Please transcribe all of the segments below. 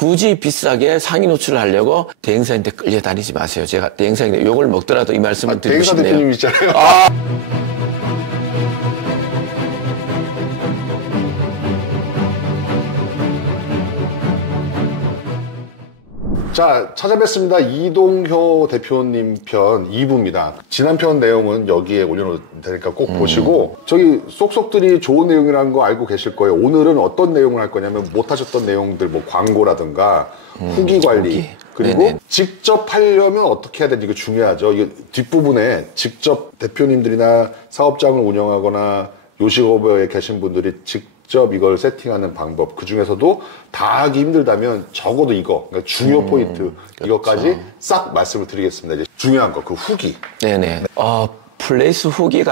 굳이 비싸게 상위 노출을 하려고 대행사한테 끌려다니지 마세요. 제가 대행사한테 욕을 먹더라도 이 말씀을 드리고 싶네요. 대행사 대표님이잖아요. 자, 찾아뵙습니다. 이동효 대표님 편 2부입니다. 지난 편 내용은 여기에 올려놓을 테니까 꼭 보시고, 저기 쏙쏙들이 좋은 내용이라는 거 알고 계실 거예요. 오늘은 어떤 내용을 할 거냐면 못하셨던 내용들, 뭐 광고라든가 후기 관리, 그리고 네네. 직접 하려면 어떻게 해야 되는지 이거 중요하죠. 이게 뒷부분에 직접 대표님들이나 사업장을 운영하거나 요식업에 계신 분들이 직접 이걸 세팅하는 방법, 그 중에서도 다 하기 힘들다면 적어도 이거, 그러니까 중요 포인트, 그렇죠. 이것까지 싹 말씀을 드리겠습니다. 이제 중요한 거, 그 후기. 네네. 플레이스 후기에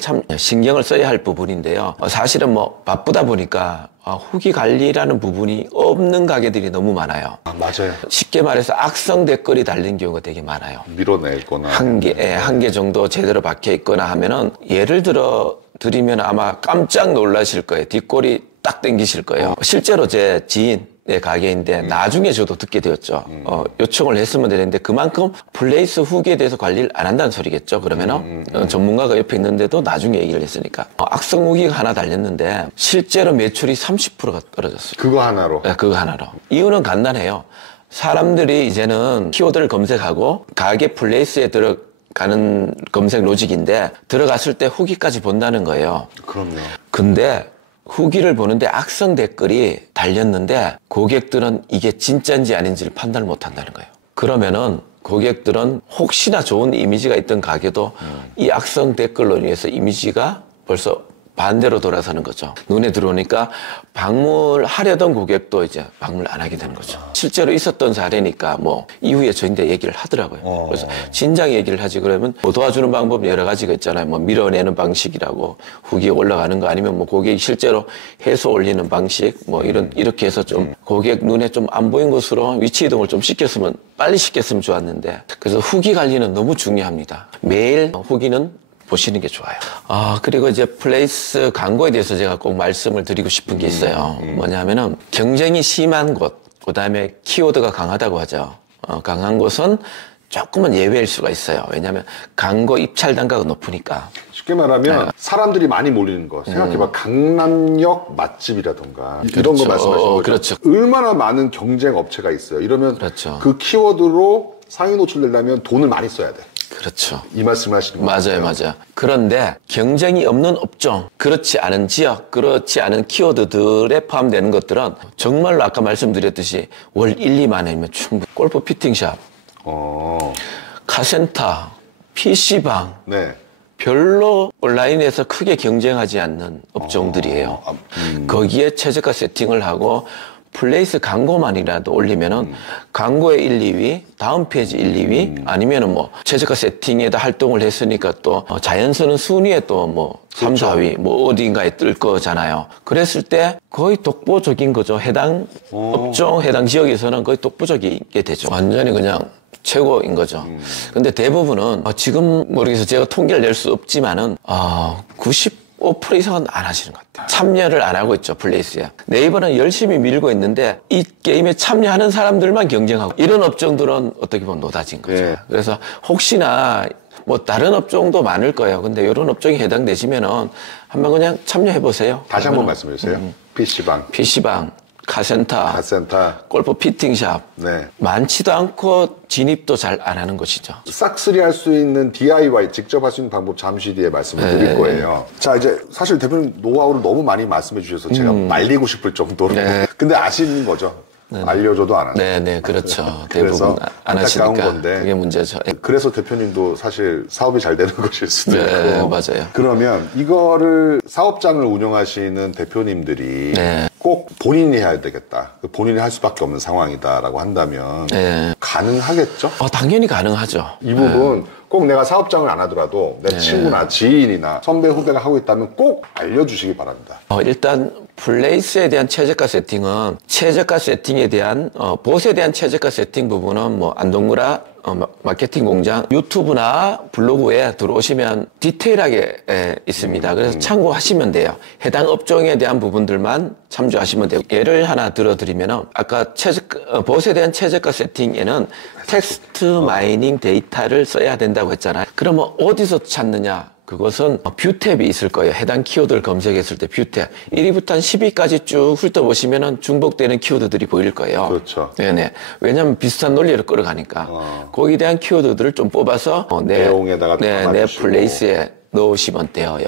참 신경을 써야 할 부분인데요. 사실은 뭐 바쁘다 보니까 후기 관리라는 부분이 없는 가게들이 너무 많아요. 맞아요. 쉽게 말해서 악성 댓글이 달린 경우가 되게 많아요. 밀어내거나. 한 개 정도 제대로 박혀 있거나 하면은 예를 들어 드리면 아마 깜짝 놀라실 거예요. 뒷골이 딱 땡기실 거예요. 실제로 제 지인 가게인데 나중에 저도 듣게 되었죠. 요청을 했으면 되는데 그만큼 플레이스 후기에 대해서 관리를 안 한다는 소리겠죠. 그러면은 전문가가 옆에 있는데도 나중에 얘기를 했으니까 악성 후기가 하나 달렸는데 실제로 매출이 30%가 떨어졌어요. 그거 하나로? 네, 그거 하나로. 이유는 간단해요. 사람들이 이제는 키워드를 검색하고 가게 플레이스에 들어가는 검색 로직인데 들어갔을 때 후기까지 본다는 거예요. 그럼요. 근데 후기를 보는데 악성 댓글이 달렸는데 고객들은 이게 진짜인지 아닌지를 판단을 못 한다는 거예요. 그러면은 고객들은 혹시나 좋은 이미지가 있던 가게도 이 악성 댓글로 인해서 이미지가 벌써 반대로 돌아서는 거죠. 눈에 들어오니까 방문하려던 고객도 이제 방문을 안 하게 되는 거죠. 실제로 있었던 사례니까 뭐 이후에 저희한테 얘기를 하더라고요. 그래서 진작 얘기를 하지. 그러면 뭐 도와주는 방법 여러 가지가 있잖아요. 뭐 밀어내는 방식이라고 후기에 올라가는 거 아니면 뭐 고객이 실제로 해서 올리는 방식 뭐 이렇게 해서 좀 고객 눈에 좀 안 보인 곳으로 위치 이동을 좀 빨리 시켰으면 좋았는데 그래서 후기 관리는 너무 중요합니다. 매일 후기는 보시는 게 좋아요. 그리고 이제 플레이스 광고에 대해서 제가 꼭 말씀을 드리고 싶은 게 있어요. 뭐냐면은 경쟁이 심한 곳, 그 다음에 키워드가 강하다고 하죠. 강한 곳은 조금은 예외일 수가 있어요. 왜냐하면 광고 입찰 단가가 높으니까. 쉽게 말하면 사람들이 많이 몰리는 거. 생각해봐. 강남역 맛집이라던가 이런 거 말씀하시는 거죠. 그렇죠. 얼마나 많은 경쟁 업체가 있어요. 이러면 그렇죠. 그 키워드로 상위 노출되려면 돈을 많이 써야 돼. 그렇죠. 이 말씀을 하시는 거예요. 맞아요. 그런데 경쟁이 없는 업종, 그렇지 않은 지역, 그렇지 않은 키워드들에 포함되는 것들은 정말로 아까 말씀드렸듯이 월 1, 2만 원이면 충분히 골프 피팅샵, 카센터, PC방, 네. 별로 온라인에서 크게 경쟁하지 않는 업종들이에요. 거기에 최저가 세팅을 하고 플레이스 광고만이라도 올리면은 광고의 1, 2위, 다음 페이지 1, 2위, 아니면은 뭐 최저가 세팅에다 활동을 했으니까 또 자연스러운 순위에 또 뭐 3, 그렇죠. 4위 뭐 어딘가에 뜰 거잖아요. 그랬을 때 거의 독보적인 거죠. 해당 업종, 해당 지역에서는 거의 독보적이게 되죠. 완전히 그냥 최고인 거죠. 근데 대부분은 지금 모르겠어요. 제가 통계를 낼 수 없지만은 95% 이상은 안 하시는 것 같아요. 참여를 안 하고 있죠, 플레이스에. 네이버는 열심히 밀고 있는데 이 게임에 참여하는 사람들만 경쟁하고 이런 업종들은 어떻게 보면 노다진 거죠. 네. 그래서 혹시나 뭐 다른 업종도 많을 거예요. 근데 이런 업종이 해당되시면은 한번 그냥 참여해 보세요. 다시 한번 말씀해 주세요. PC방, 카센터, 골프 피팅샵. 네. 많지도 않고 진입도 잘 안 하는 곳이죠. 싹쓸이 할 수 있는 DIY, 직접 할 수 있는 방법 잠시 뒤에 말씀을 드릴 거예요. 자, 이제 사실 대표님 노하우를 너무 많이 말씀해 주셔서 제가 말리고 싶을 정도로. 근데 아시는 거죠? 알려줘도 안 하는. 네네, 그렇죠. 대부분 안 하시니까 건데. 그게 문제죠. 그래서 대표님도 사실 사업이 잘 되는 것일 수도 있고. 네, 맞아요. 그러면 이거를 사업장을 운영하시는 대표님들이 꼭 본인이 해야 되겠다. 본인이 할 수밖에 없는 상황이다라고 한다면 가능하겠죠? 당연히 가능하죠. 이 부분 꼭 내가 사업장을 안 하더라도 내 친구나 지인이나 선배 후배가 하고 있다면 꼭 알려주시기 바랍니다. 일단 플레이스에 대한 최저가 세팅은 최저가 세팅에 대한 보스에 대한 최저가 세팅 부분은 뭐 안동구라 마케팅 공장 유튜브나 블로그에 들어오시면 디테일하게 있습니다. 그래서 참고하시면 돼요. 해당 업종에 대한 부분들만 참조하시면 돼요. 예를 하나 들어드리면 아까 봇에 대한 최저가 세팅에는 텍스트 마이닝 데이터를 써야 된다고 했잖아요. 그러면 어디서 찾느냐? 그것은 뷰탭이 있을 거예요. 해당 키워드를 검색했을 때 뷰탭. 1위부터 한 10위까지 쭉 훑어보시면 중복되는 키워드들이 보일 거예요. 그렇죠. 네네. 왜냐하면 비슷한 논리를 끌어가니까. 거기에 대한 키워드들을 좀 뽑아서 내용에다가 내 플레이스에 넣으시면 돼요.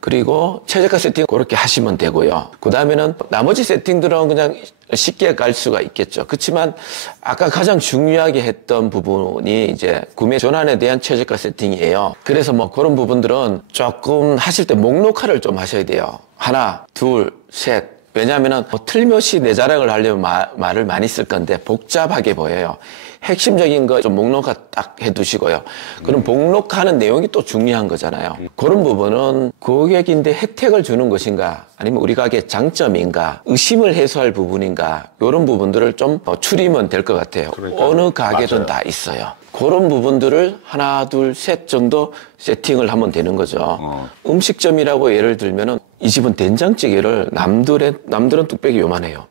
그리고 최저가 세팅 그렇게 하시면 되고요. 그 다음에는 나머지 세팅들은 그냥 쉽게 갈 수가 있겠죠. 그렇지만 아까 가장 중요하게 했던 부분이 이제 구매 전환에 대한 최저가 세팅이에요. 그래서 뭐 그런 부분들은 조금 하실 때 목록화를 좀 하셔야 돼요. 하나, 둘, 셋. 왜냐하면은 틀림없이 내 자랑을 하려면 말을 많이 쓸 건데 복잡하게 보여요. 핵심적인 거 좀 목록화 딱 해두시고요. 그럼 목록화하는 내용이 또 중요한 거잖아요. 그런 부분은 고객인데 혜택을 주는 것인가 아니면 우리 가게의 장점인가 의심을 해소할 부분인가 이런 부분들을 좀 추리면 될 것 같아요. 그러니까, 어느 가게든 맞아요. 다 있어요. 그런 부분들을 하나, 둘, 셋 정도 세팅을 하면 되는 거죠. 음식점이라고 예를 들면은 이 집은 된장찌개를 남들은 뚝배기 요만해요.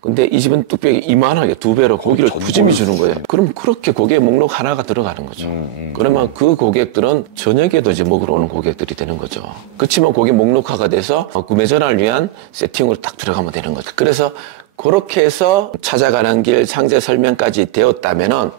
근데 이 집은 뚝배기 이만하게 2배로 고기를 푸짐히 주는 거예요. 그럼 그렇게 고객 목록 하나가 들어가는 거죠. 그러면 그 고객들은 저녁에도 이제 먹으러 오는 고객들이 되는 거죠. 그렇지만 고객 목록화가 돼서 구매 전환을 위한 세팅으로 딱 들어가면 되는 거죠. 그래서 그렇게 해서 찾아가는 길 상세 설명까지 되었다면은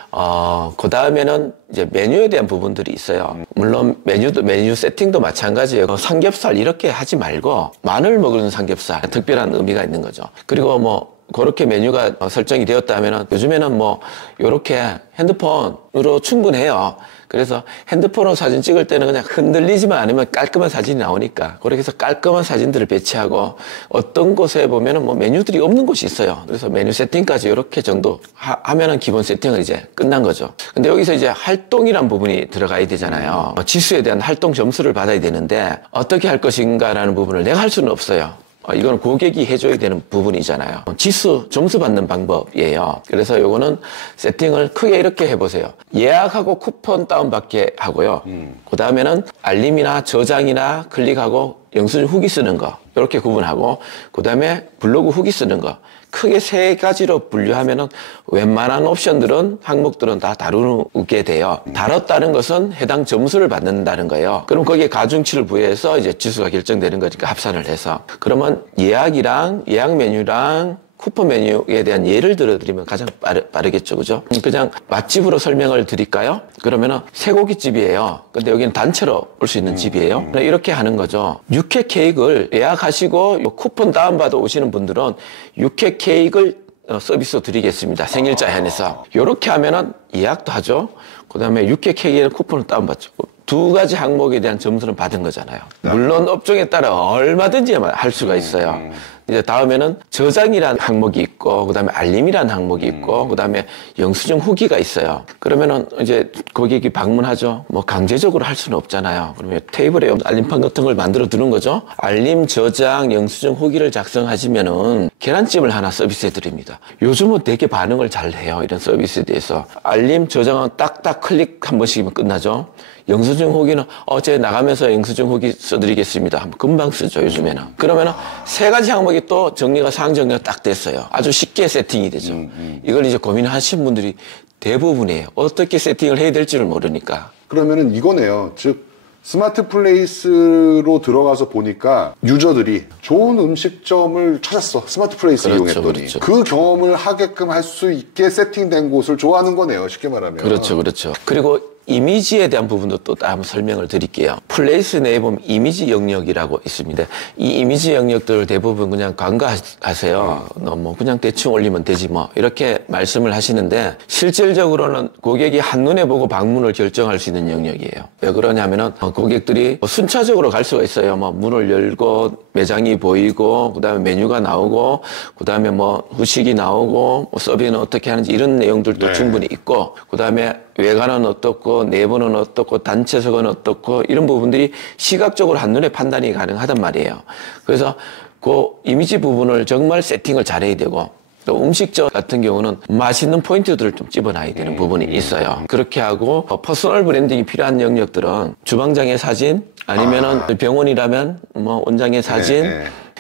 그 다음에는 이제 메뉴에 대한 부분들이 있어요. 물론 메뉴 세팅도 마찬가지예요. 삼겹살 이렇게 하지 말고 마늘 먹는 삼겹살 특별한 의미가 있는 거죠. 그리고 뭐 그렇게 메뉴가 설정이 되었다면은 요즘에는 뭐 요렇게 핸드폰으로 충분해요. 그래서 핸드폰으로 사진 찍을 때는 그냥 흔들리지만 않으면 깔끔한 사진이 나오니까 그렇게 해서 깔끔한 사진들을 배치하고 어떤 곳에 보면은 뭐 메뉴들이 없는 곳이 있어요. 그래서 메뉴 세팅까지 이렇게 정도 하면은 기본 세팅은 이제 끝난 거죠. 근데 여기서 이제 활동이란 부분이 들어가야 되잖아요. 지수에 대한 활동 점수를 받아야 되는데 어떻게 할 것인가라는 부분을 내가 할 수는 없어요. 이거는 고객이 해줘야 되는 부분이잖아요. 지수, 점수 받는 방법이에요. 그래서 요거는 세팅을 크게 이렇게 해보세요. 예약하고 쿠폰 다운받게 하고요. 그 다음에는 알림이나 저장이나 클릭하고 영수증 후기 쓰는 거 이렇게 구분하고 그 다음에 블로그 후기 쓰는 거 크게 3가지로 분류하면은 웬만한 옵션들은 항목들은 다 다루게 돼요. 다뤘다는 것은 해당 점수를 받는다는 거예요. 그럼 거기에 가중치를 부여해서 이제 지수가 결정되는 거니까 합산을 해서 그러면 예약이랑 예약 메뉴랑 쿠폰 메뉴에 대한 예를 들어드리면 가장 빠르겠죠, 그죠? 그냥 맛집으로 설명을 드릴까요? 그러면은 쇠고기집이에요. 근데 여기는 단체로 올 수 있는 집이에요. 이렇게 하는 거죠. 육회 케이크를 예약하시고 쿠폰 다운받아 오시는 분들은 육회 케이크를 서비스로 드리겠습니다. 생일자 한해서. 이렇게 하면은 예약도 하죠. 그 다음에 육회 케이크에는 쿠폰을 다운받죠. 2가지 항목에 대한 점수는 받은 거잖아요. 물론 업종에 따라 얼마든지 할 수가 있어요. 이제 다음에는 저장이라는 항목이 있고, 그 다음에 알림이라는 항목이 있고, 그 다음에 영수증 후기가 있어요. 그러면은 이제 고객이 방문하죠. 뭐 강제적으로 할 수는 없잖아요. 그러면 테이블에 알림판 같은 걸 만들어 두는 거죠. 알림, 저장, 영수증 후기를 작성하시면은 계란찜을 하나 서비스해 드립니다. 요즘은 되게 반응을 잘 해요. 이런 서비스에 대해서. 알림, 저장은 딱딱 클릭 한 번씩이면 끝나죠. 영수증 후기는 어제 나가면서 영수증 후기 써드리겠습니다. 금방 쓰죠, 요즘에는. 그러면은 3가지 항목이 또 상황 정리가 딱 됐어요. 아주 쉽게 세팅이 되죠. 이걸 이제 고민하신 분들이 대부분이에요. 어떻게 세팅을 해야 될지를 모르니까. 그러면은 이거네요. 즉 스마트 플레이스로 들어가서 보니까 유저들이 좋은 음식점을 찾았어. 스마트 플레이스 그렇죠, 이용했더니 그렇죠. 그 경험을 하게끔 할 수 있게 세팅된 곳을 좋아하는 거네요. 쉽게 말하면. 그렇죠, 그렇죠. 그리고 이미지에 대한 부분도 또 한번 설명을 드릴게요. 플레이스 내에 보면 이미지 영역이라고 있습니다. 이 이미지 영역들을 대부분 그냥 간과하세요. 뭐 그냥 대충 올리면 되지 뭐 이렇게 말씀을 하시는데 실질적으로는 고객이 한눈에 보고 방문을 결정할 수 있는 영역이에요. 왜 그러냐면은 고객들이 순차적으로 갈 수가 있어요. 뭐 문을 열고 매장이 보이고 그다음에 메뉴가 나오고 그다음에 뭐 후식이 나오고 뭐 서비스는 어떻게 하는지 이런 내용들도 네. 충분히 있고 그다음에 외관은 어떻고 내부는 어떻고 단체석은 어떻고 이런 부분들이 시각적으로 한눈에 판단이 가능하단 말이에요. 그래서 그 이미지 부분을 정말 세팅을 잘해야 되고 또 음식점 같은 경우는 맛있는 포인트들을 좀 집어놔야 되는 부분이 있어요. 그렇게 하고 퍼스널 브랜딩이 필요한 영역들은 주방장의 사진 아니면은 병원이라면 뭐 원장의 사진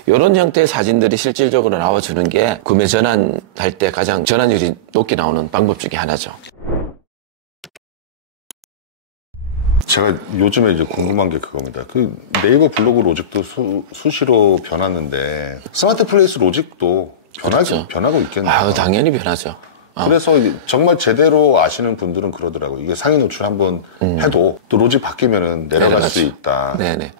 이런 형태의 사진들이 실질적으로 나와주는 게 구매 전환할 때 가장 전환율이 높게 나오는 방법 중에 하나죠. 제가 요즘에 이제 궁금한 게 그겁니다. 그 네이버 블로그 로직도 수시로 변하는데 스마트 플레이스 로직도 그렇죠. 변하고 있겠네요. 아, 당연히 변하죠. 그래서 정말 제대로 아시는 분들은 그러더라고요. 이게 상위 노출 한번 해도 또 로직 바뀌면은 내려갈 수 있다. 네네.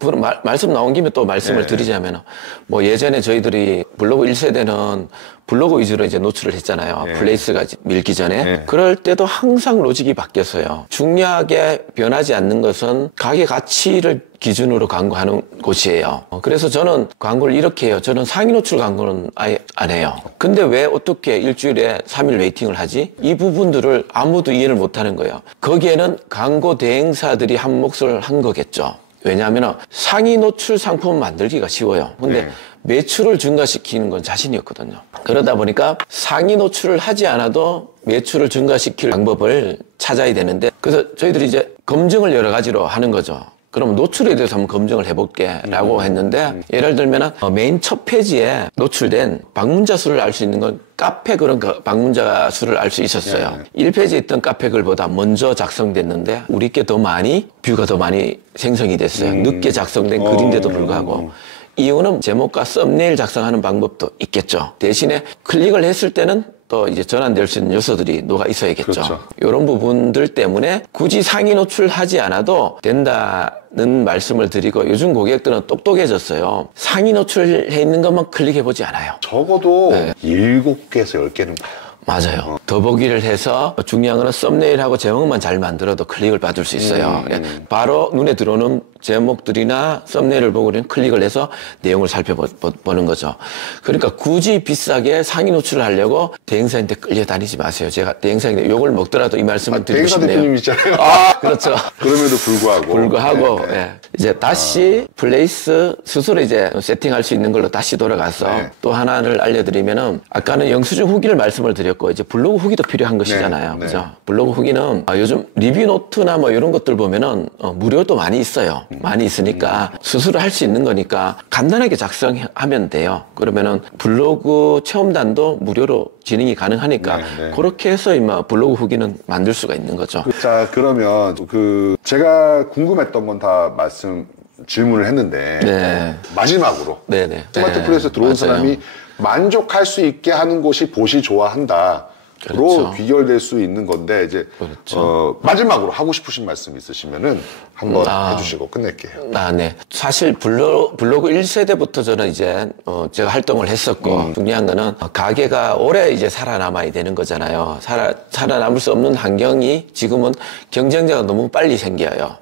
말씀 나온 김에 또 말씀을 드리자면, 뭐 예전에 저희들이 블로그 1세대는 블로그 위주로 이제 노출을 했잖아요. 플레이스가 밀기 전에. 그럴 때도 항상 로직이 바뀌었어요. 중요하게 변하지 않는 것은 가게 가치를 기준으로 광고하는 곳이에요. 그래서 저는 광고를 이렇게 해요. 저는 상위 노출 광고는 아예 안 해요. 근데 왜 어떻게 일주일에 3일 웨이팅을 하지? 이 부분들을 아무도 이해를 못 하는 거예요. 거기에는 광고 대행사들이 한 몫을 한 거겠죠. 왜냐하면 상위 노출 상품 만들기가 쉬워요. 근데 매출을 증가시키는 건 자신이 없거든요. 그러다 보니까 상위 노출을 하지 않아도 매출을 증가시킬 방법을 찾아야 되는데, 그래서 저희들이 이제 검증을 여러 가지로 하는 거죠. 그럼 노출에 대해서 한번 검증을 해볼게 라고 했는데, 예를 들면 메인 첫 페이지에 노출된 방문자 수를 알 수 있는 건 카페 그런 방문자 수를 알 수 있었어요. 1페이지에 있던 카페 글보다 먼저 작성됐는데 우리께 더 많이 뷰가 더 많이 생성이 됐어요. 늦게 작성된 글인데도 불구하고. 이유는 제목과 썸네일 작성하는 방법도 있겠죠. 대신에 클릭을 했을 때는 또 이제 전환될 수 있는 요소들이 녹아 있어야겠죠. 그렇죠. 이런 부분들 때문에 굳이 상위 노출하지 않아도 된다는 말씀을 드리고, 요즘 고객들은 똑똑해졌어요. 상위 노출해 있는 것만 클릭해보지 않아요. 적어도 7개에서 10개는 봐요. 맞아요. 더보기를 해서 중요한 거는 썸네일하고 제목만 잘 만들어도 클릭을 받을 수 있어요. 바로 눈에 들어오는 제목들이나 썸네일을 보고 우리는 클릭을 해서 내용을 살펴보는 거죠. 그러니까 굳이 비싸게 상위 노출을 하려고 대행사한테 끌려다니지 마세요. 제가 대행사한테 욕을 먹더라도 이 말씀을 드리고 대행사 싶네요. 대표님이잖아요. 그렇죠. 그럼에도 불구하고. 이제 다시 플레이스 스스로 이제 세팅할 수 있는 걸로 다시 돌아가서 또 하나를 알려드리면은, 아까는 영수증 후기를 말씀을 드렸고 이제 블로그 후기도 필요한 것이잖아요. 그죠? 블로그 후기는 요즘 리뷰 노트나 뭐 이런 것들 보면은 무료도 많이 있어요. 많이 있으니까 스스로 할 수 있는 거니까 간단하게 작성하면 돼요. 그러면은 블로그 체험단도 무료로 진행이 가능하니까 그렇게 해서 이마 블로그 후기는 만들 수가 있는 거죠. 자, 그러면 제가 궁금했던 건 다 질문을 했는데 마지막으로 스마트 플레이스에 들어온 사람이 만족할 수 있게 하는 곳이 보시 좋아한다. 로 귀결될 수 있는 건데, 이제 마지막으로 하고 싶으신 말씀 있으시면은 한번 해주시고 끝낼게요. 네. 사실 블로그 1세대부터 저는 이제 제가 활동을 했었고, 중요한 거는 가게가 오래 이제 살아남아야 되는 거잖아요. 살아남을 수 없는 환경이 지금은 경쟁자가 너무 빨리 생겨요.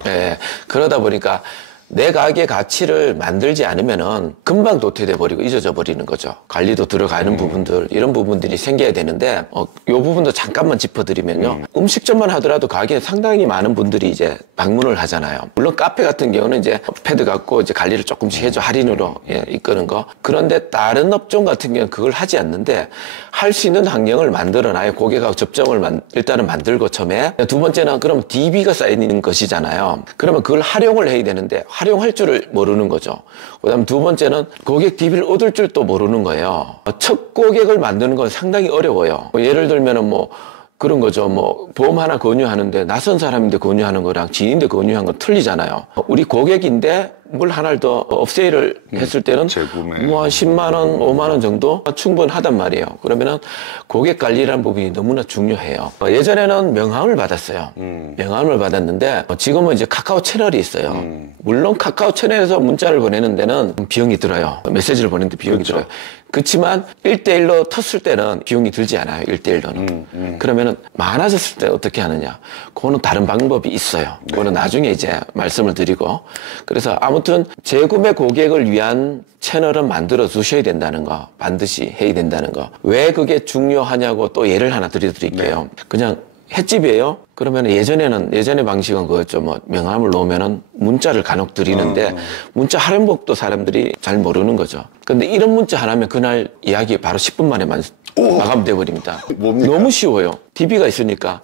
그러다 보니까 내 가게 가치를 만들지 않으면은 금방 도태돼 버리고 잊어져 버리는 거죠. 관리도 들어가는 부분들, 이런 부분들이 생겨야 되는데, 요 부분도 잠깐만 짚어드리면요. 음식점만 하더라도 가게에 상당히 많은 분들이 이제 방문을 하잖아요. 물론 카페 같은 경우는 이제 패드 갖고 이제 관리를 조금씩 해줘, 할인으로 이끄는 거. 그런데 다른 업종 같은 경우는 그걸 하지 않는데, 할 수 있는 환경을 만들어놔요. 고객하고 접점을 일단은 만들고 처음에. 두 번째는 그럼 DB가 쌓이는 것이잖아요. 그러면 그걸 활용을 해야 되는데, 활용할 줄을 모르는 거죠. 그 다음 두 번째는 고객 DB를 얻을 줄도 모르는 거예요. 첫 고객을 만드는 건 상당히 어려워요. 예를 들면은 뭐 그런 거죠. 뭐 보험 하나 건의하는데 낯선 사람인데 건의하는 거랑 지인인데 건의한 건 틀리잖아요. 우리 고객인데 뭘 하나를 더 업세일을 했을 때는 재구매. 뭐 한 10만 원, 5만 원 정도 충분하단 말이에요. 그러면은 고객 관리라는 부분이 너무나 중요해요. 예전에는 명함을 받았어요. 명함을 받았는데 지금은 이제 카카오 채널이 있어요. 물론 카카오 채널에서 문자를 보내는 데는 비용이 들어요. 메시지를 보내는데 비용이 들어요. 그렇지만 1대1로 텄을 때는 비용이 들지 않아요. 1대1로는. 그러면은 많아졌을 때 어떻게 하느냐. 그거는 다른 방법이 있어요. 그거는 나중에 이제 말씀을 드리고. 그래서 아무튼 재구매 고객을 위한 채널은 만들어 두셔야 된다는 거, 반드시 해야 된다는 거. 왜 그게 중요하냐고 또 예를 하나 드릴게요. 그냥 횟집이에요. 그러면 예전의 방식은 그거였죠. 뭐 명함을 놓으면은 문자를 간혹 드리는데 문자 할인법도 사람들이 잘 모르는 거죠. 근데 이런 문자 하나면 그날 이야기 바로 10분 만에 마감돼 버립니다. 뭡니까? 너무 쉬워요. DB가 있으니까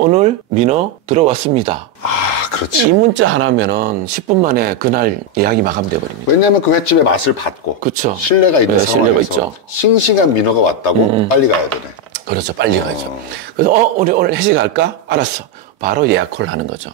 오늘 민어 들어왔습니다. 아, 그렇지. 이 문자 하나면은 10분 만에 그날 이야기 마감돼 버립니다. 왜냐면 그 횟집의 맛을 받고 그쵸. 신뢰가 있는 네, 상황에서 신뢰가 있죠. 싱싱한 민어가 왔다고 빨리 가야 되네. 그렇죠. 빨리 가야죠. 그래서 우리 오늘 회식할까? 알았어. 바로 예약콜을 하는 거죠.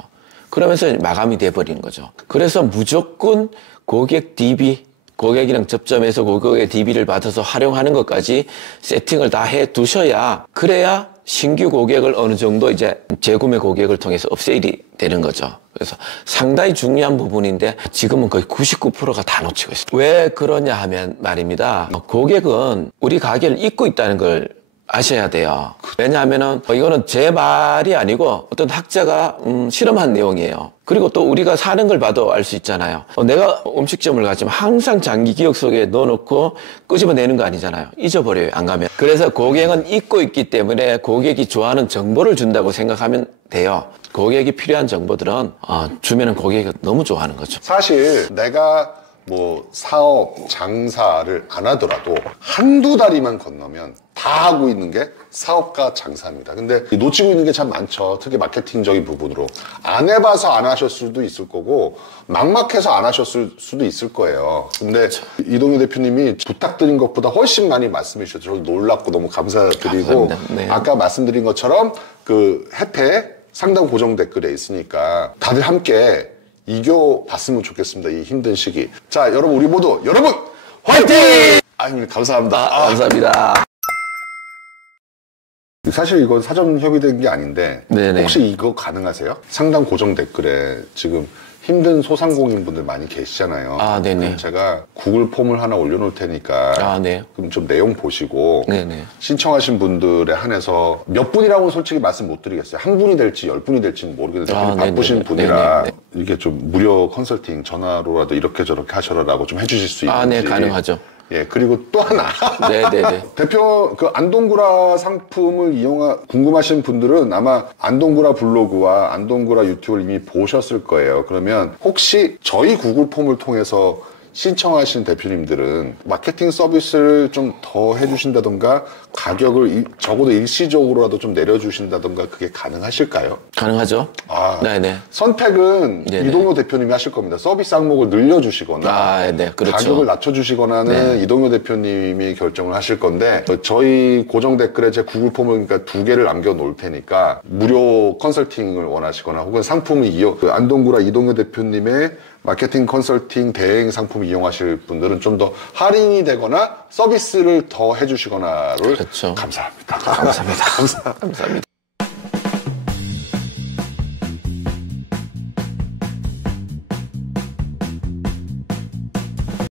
그러면서 마감이 돼버리는 거죠. 그래서 무조건 고객 DB, 고객이랑 접점해서 고객의 DB를 받아서 활용하는 것까지 세팅을 다 해 두셔야, 그래야 신규 고객을 어느 정도 이제 재구매 고객을 통해서 업세일이 되는 거죠. 그래서 상당히 중요한 부분인데 지금은 거의 99%가 다 놓치고 있어요. 왜 그러냐 하면 말입니다. 고객은 우리 가게를 잊고 있다는 걸 아셔야 돼요. 왜냐하면은 이거는 제 말이 아니고 어떤 학자가 실험한 내용이에요. 그리고 또 우리가 사는 걸 봐도 알 수 있잖아요. 내가 음식점을 갔지만 항상 장기 기억 속에 넣어놓고 끄집어내는 거 아니잖아요. 잊어버려요, 안 가면. 그래서 고객은 잊고 있기 때문에 고객이 좋아하는 정보를 준다고 생각하면 돼요. 고객이 필요한 정보들은 주면은 고객이 너무 좋아하는 거죠. 사실 내가 뭐 사업, 장사를 안 하더라도 한두 다리만 건너면 다 하고 있는 게 사업과 장사입니다. 근데 놓치고 있는 게 참 많죠. 특히 마케팅적인 부분으로. 안 해봐서 안 하셨을 수도 있을 거고 막막해서 안 하셨을 수도 있을 거예요. 근데 그렇죠. 이동효 대표님이 부탁드린 것보다 훨씬 많이 말씀해 주셔서 저도 놀랍고 너무 감사드리고 네. 아까 말씀드린 것처럼 그 해패 상담 고정 댓글에 있으니까 다들 함께 이겨봤으면 좋겠습니다. 이 힘든 시기. 자, 여러분, 우리 모두, 여러분! 화이팅! 아유, 감사합니다. 감사합니다. 사실 이건 사전 협의된 게 아닌데, 네네. 혹시 이거 가능하세요? 상담 고정 댓글에 지금 힘든 소상공인 분들 많이 계시잖아요. 네네. 그럼 제가 구글 폼을 하나 올려놓을 테니까. 네. 그럼 좀 내용 보시고. 네네. 신청하신 분들에 한해서 몇 분이라고는 솔직히 말씀 못 드리겠어요. 한 분이 될지 10분이 될지는 모르겠는데 바쁘신 네네. 분이라 네네. 이게 좀 무료 컨설팅 전화로라도 이렇게 저렇게 하셔라라고 좀 해주실 수 있는지. 네, 가능하죠. 예, 그리고 또 하나. 네네네. 대표, 그 안동구라 상품을 궁금하신 분들은 아마 안동구라 블로그와 안동구라 유튜브를 이미 보셨을 거예요. 그러면 혹시 저희 구글 폼을 통해서 신청하신 대표님들은 마케팅 서비스를 좀 더 해주신다던가 가격을 적어도 일시적으로라도 좀 내려주신다던가 그게 가능하실까요? 가능하죠. 네네. 선택은 네네. 이동효 대표님이 하실 겁니다. 서비스 항목을 늘려주시거나 네, 그렇죠. 가격을 낮춰주시거나는 이동효 대표님이 결정을 하실 건데 저희 고정 댓글에 제 구글 폼을 그러니까 2개를 남겨놓을 테니까 무료 컨설팅을 원하시거나 혹은 상품을 안동구라 이동효 대표님의 마케팅 컨설팅 대행 상품 이용하실 분들은 좀 더 할인이 되거나 서비스를 더 해주시거나를 그렇죠. 감사합니다. 감사합니다. 감사합니다.